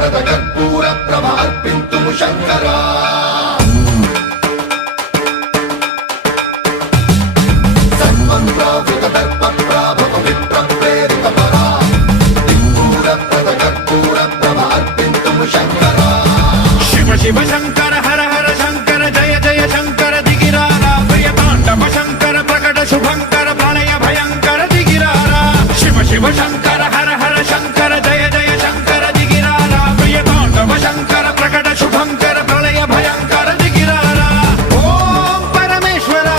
ప్రద కర్పూర ప్రభ అర్పింతుము శంకరా సన్మంత్రావృత దర్ప ప్రాభవ విప్ర ప్రేరిత పరా దిక్పూర ప్రద కర్పూర ప్రభ అర్పింతుము శంకరా శివ శివ శంకర